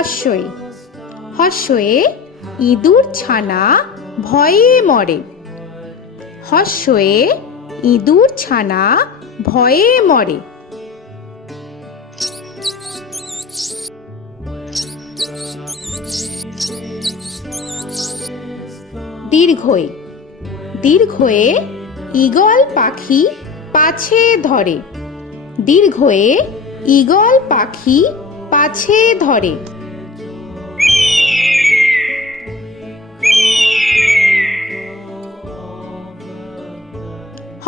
হর্ষই। হর্ষয়ে ইঁদুর ছানা ভয়ে মরে। হর্ষয়ে ইঁদুর ছানা ভয়ে মরে। দীর্ঘই। দীর্ঘয়ে ঈগল পাখি পাছে ধরে। দীর্ঘয়ে ঈগল পাখি পাছে ধরে।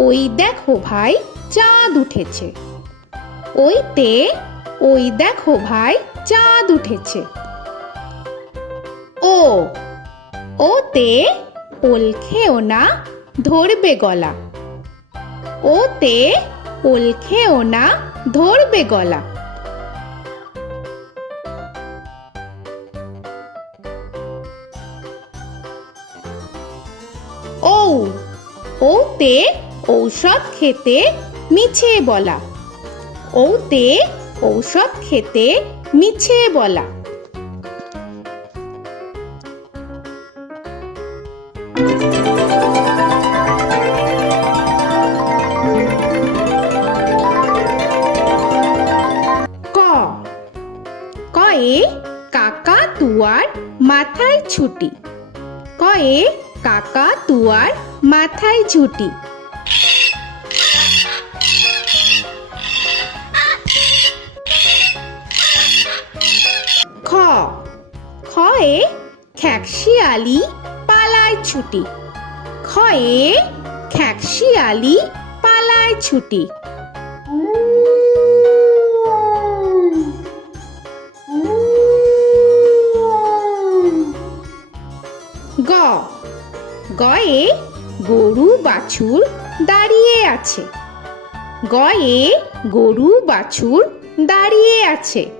ওই দেখো ভাই, চাঁদ উঠেছে। ওইতে ওই দেখো ভাই, চাঁদ উঠেছে। ও, ওতে ওল খেও না, ধরবে গলা। ওতে ওল খেও না, ধরবে গলা। ও ওতে ঔষধ খেতে মিছে বলা। ওতে ঔষধ খেতে মিছে বলা। ক। কয়ে তুয়ার মাথায় ছুটি। কয়ে কাকা তুয়ার মাথায় ঝুটি খ্যাকশিয়ালি পালায় ছুটি। খয়ে খ্যাকশিয়ালি পালায় ছুটি। গ। গয়ে গরু বাছুর দাঁড়িয়ে আছে। গয়ে গরু বাছুর দাঁড়িয়ে আছে।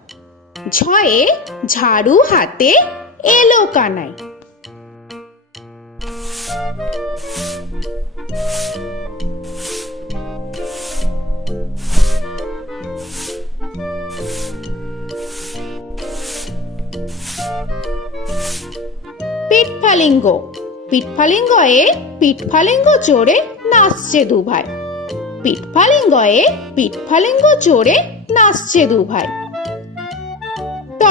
ঝয়ে ঝাড়ু হাতে এলো কানায়। পিঠফালিঙ্গ। পিঠফালিঙ্গয়ে পিঠফালিঙ্গ চড়ে নাচছে দুভাই। পিঠফালিঙ্গয়ে পিঠফালিঙ্গ চড়ে নাচছে দুভাই। ট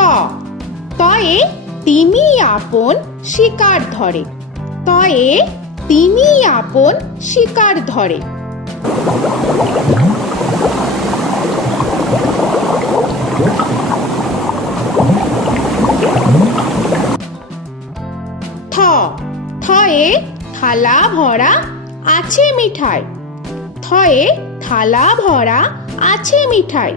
ত। তয়ে তিমি আপন শিকার ধরে। তয়ে তিমি আপন শিকার ধরে। থ। থয়ে থালা ভরা আছে মিঠাই। থয়ে থালা ভরা আছে মিঠাই।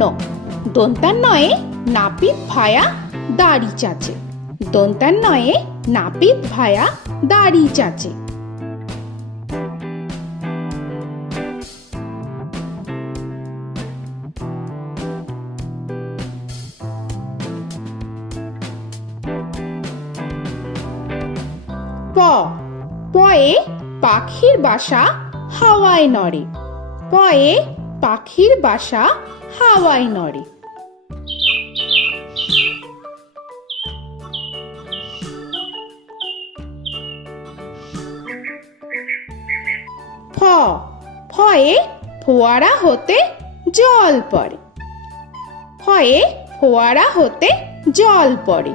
দন্তান্ন দন্তান্নয়ে নাপিত ভায়া দাড়ি চাচে। দন্তান্নয়ে নাপিত ভায়া দাড়ি চাচে। পয়ে পাখির বাসা হাওয়ায় নড়ে। পয়ে পাখির বাসা হাওয়ায় নড়ে। ফ ফয়ে ফোয়ারা হতে জল পড়ে। ফয়ে ফোয়ারা হতে জল পড়ে।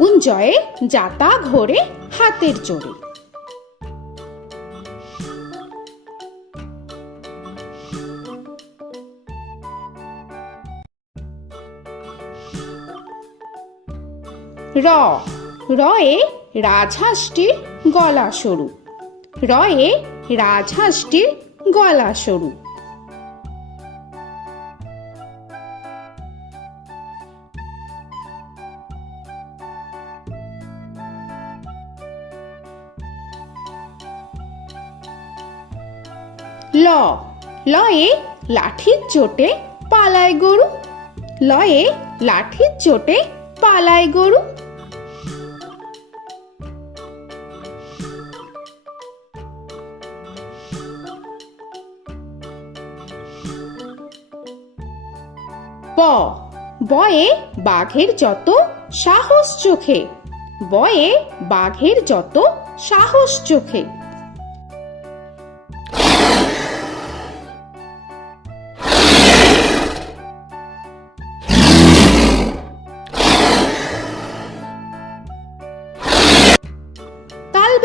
উঞ্জয়ে যাতা ঘোরে হাতের জোরে র রয়ে রাজহাঁসটির গলা সরু। রয়ে রাজহাঁসটির গলা সরু। ল। লয়ে লাঠির চোটে পালায় গরু। লয়ে লাঠির চোটে পালায় গরু। ব। বয়ে বাঘের যত সাহস চোখে। বয়ে বাঘের যত সাহস চোখে।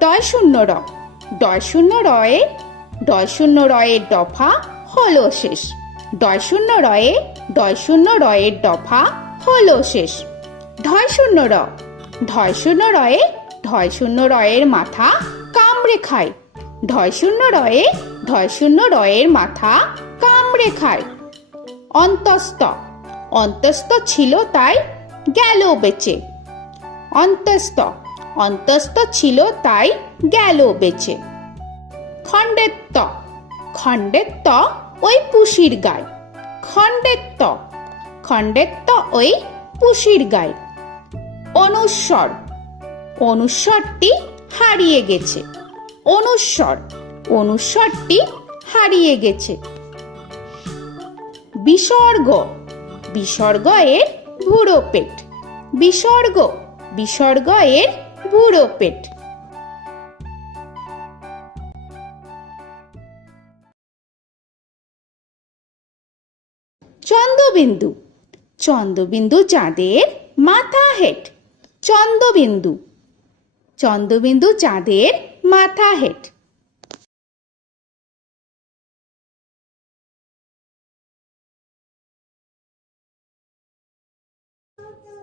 ডয় শূন্য র ডয় শূন্য রয়ে ডয় শূন্য রয়ের দফা হলো শেষ। ডয় শূন্য রয়ে ডয় শূন্য রয়ের দফা হলো শেষ। ঢয় শূন্য র। ঢয় শূন্য রয়ে ঢয় শূন্য রয়ের মাথা কামড়ে খায়। ঢয় শূন্য রয়ে ঢয় শূন্য রয়ের মাথা কামড়ে খায়। অন্তস্ত অন্তস্ত ছিল তাই গেল বেচে। অন্তস্ত অন্তস্ত ছিল তাই গেল বেচে। খণ্ডেত্ত। খণ্ডেত্ত ওই পুষির গায়। খণ্ডেত্ত। খণ্ডেত্ত ওই পুষির গায়। অনুস্বর। অনুস্বরটি হারিয়ে গেছে। অনুস্বর। অনুস্বরটি হারিয়ে গেছে। বিসর্গ। বিসর্গ এর বুড়ো পেট বিসর্গ। বিসর্গ এর বুড়ো পেট চন্দ্রবিন্দু। চন্দ্রবিন্দু চাঁদের মাথা হেট চন্দ্রবিন্দু। চন্দ্রবিন্দু চাঁদের মাথা হেট